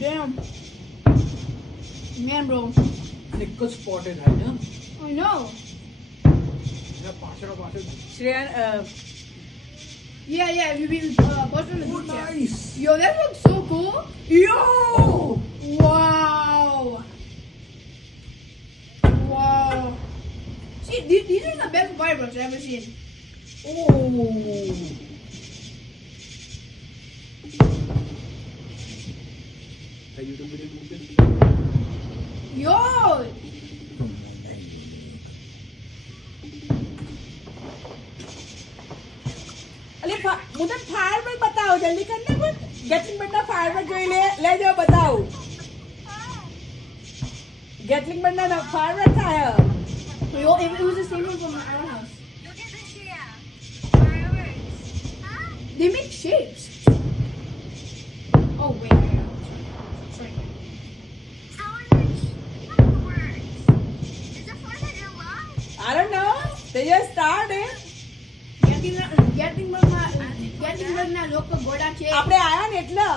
Damn. Man, bro. એક જ સ્પોટે થાય ને I know. પાછળ પાછળ Shreya Yeah, we been posted on the Oh, group chat. nice. Yo, that looks so cool. Yo! Wow. Wow. See, these are the best fireworks I've ever seen. Oh! Yo. અલે હું તો ફાયર બતાવો જલ્દી કરીને પણ ગેટલિંગ બર્ડના ફાયર જોઈ લે જાઓ બતાવો ગેટલિંગ બર્ડના ફાયર થાય Yo, it was the same one from our house. Look at this here. Fireworks. Huh? They make shapes. Oh, wait. Sorry. How are these fireworks? Is the 4th of July? I don't know. They just started. Getting ના લોકો ગોડા છે. આપણે આયા ને એટલે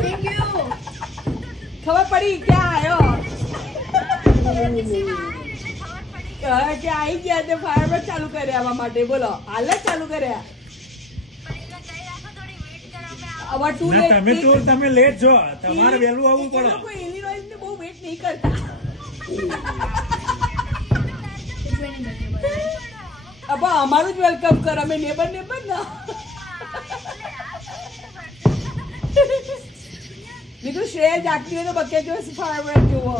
Thank you. ખબર પડી ક્યાં આવ્યો See the eye? It's like ખબર પડી ગઈ. કે આવી ગયા તે ફાયર ચાલુ કર્યા આવા માટે બોલો હાલ જ ચાલુ કર્યા પણ એ કઈ રાખો થોડી વેઇટ કરો કે આવો. હવે ટુ ના, તમે લેટ છો તમારે વહેલું આવવું પડે કોઈ ઇલિનોઇસ ને બહુ વેઇટ નહીં કરતા It's raining back here, by the way. અબા અમારું જ વેલકમ કર અમે નેબર ના બીજું શ્રેય જાગતી હોય તો બકે જો ફાયર જુઓ